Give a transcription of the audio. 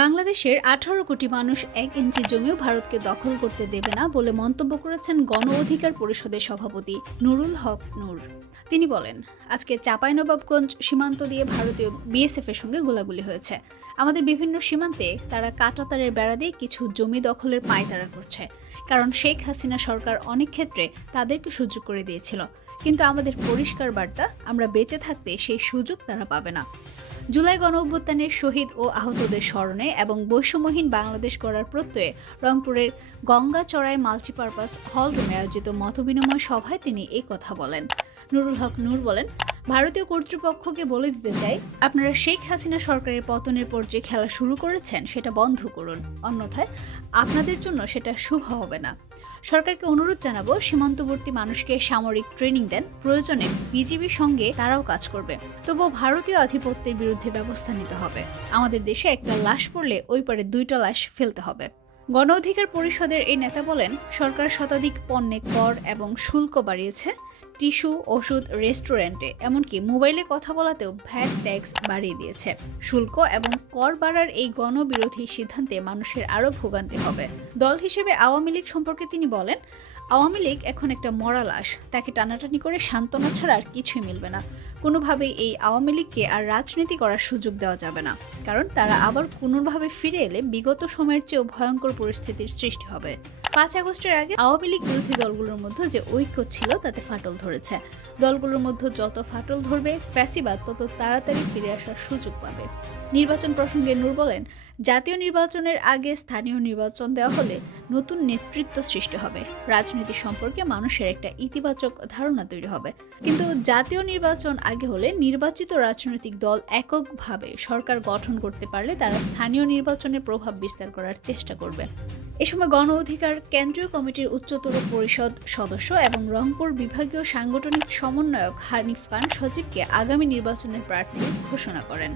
বাংলাদেশের ১৮ কোটি মানুষ ১ ইঞ্চি জমিও ভারতকে দখল করতে দেবে না বলে মন্তব্য করেছেন গণ অধিকার পরিষদের সভাপতি নুরুল হক নূর। তিনি বলেন, আজকে চাঁপাইনবাবগঞ্জ সীমান্ত দিয়ে ভারতীয় বিএসএফ এর সঙ্গে গোলাগুলি হয়েছে। আমাদের বিভিন্ন সীমান্তে তারা কাঁটাতারের বেড়া দিয়ে কিছু জমি দখলের পায়তারা করছে, কারণ শেখ হাসিনা সরকার অনেক ক্ষেত্রে তাদেরকে সুযোগ করে দিয়েছিল। কিন্তু আমাদের পরিষ্কার বার্তা, আমরা বেঁচে থাকতে সেই সুযোগ তারা পাবে না। জুলাই গণঅভ্যুত্থানের শহীদ ও আহতদের স্মরণে এবং বৈষম্যহীন বাংলাদেশ গড়ার প্রত্যয়ে রংপুরের গঙ্গাচড়ায় মাল্টিপারপাস হলরুমে আয়োজিত মতবিনিময় সভায় তিনি এই কথা বলেন। নুরুল হক নূর বলেন, ভারতীয় কর্তৃপক্ষকে বলে দিতে চাই, আপনারা শেখ হাসিনা সরকারের পতনের পর যে খেলা শুরু করেছেন সেটা বন্ধ করুন, অন্যথায় আপনাদের জন্য সেটা শুভ হবে না। সরকারকে অনুরোধ জানাবো, সীমান্তবর্তী মানুষকে সামরিক ট্রেনিং দেন, প্রয়োজনে বিজিবির সঙ্গে তারাও কাজ করবে। তবুও ভারতীয় আধিপত্যের বিরুদ্ধে ব্যবস্থা নিতে হবে। আমাদের দেশে একটা লাশ পড়লে ওই পারে 2টা লাশ ফেলতে হবে। গণ অধিকার পরিষদের এই নেতা বলেন, সরকার শতাধিক পণ্যে কর এবং শুল্ক বাড়িয়েছে। টিস্যু, ওষুধ, রেস্টুরেন্টে, এমনকি মোবাইলে কথা বলাতেও ভ্যাট ট্যাক্স বাড়িয়ে দিয়েছে। শুল্ক এবং কর বাড়ার এই গণবিরোধী সিদ্ধান্তে মানুষের আরও ভোগান্তি হবে। দল হিসেবে আওয়ামী লীগ সম্পর্কে তিনি বলেন, আওয়ামী লীগ এখন একটা মরা লাশ, তাকে টানাটানি করে সান্ত্বনা ছাড়া আর কিছুই মিলবে না। কোনোভাবেই এই আওয়ামী লীগকে আর রাজনীতি করার সুযোগ দেওয়া যাবে না, কারণ তারা আবার কোনোভাবে ফিরে এলে বিগত সময়ের চেয়েও ভয়ঙ্কর পরিস্থিতির সৃষ্টি হবে। 5 আগস্টের আগে আওয়ামী লীগ বিরোধী দলগুলোর মধ্যে যে ঐক্য ছিল তাতে ফাটল ধরেছে। দলগুলোর মধ্যে যত ফাটল ধরবে, ফ্যাসিবাদ তত তাড়াতাড়ি ফিরে আসার সুযোগ পাবে। নির্বাচন প্রসঙ্গে নূর বলেন, জাতীয় নির্বাচনের আগে স্থানীয় নির্বাচন দেওয়া হলে নতুন নেতৃত্ব সৃষ্টি হবে, রাজনীতি সম্পর্কে মানুষের একটা ইতিবাচক ধারণা তৈরি হবে। কিন্তু জাতীয় নির্বাচন আগে হলে নির্বাচিত রাজনৈতিক দল এককভাবে সরকার গঠন করতে পারলে তারা স্থানীয় নির্বাচনে প্রভাব বিস্তার করার চেষ্টা করবে। এ সময় গণ অধিকার কেন্দ্রীয় কমিটির উচ্চতর পরিষদ সদস্য এবং রংপুর বিভাগীয় সাংগঠনিক সমন্বয়ক হানিফ খান সজীবকে আগামী নির্বাচনের প্রার্থী ঘোষণা করেন।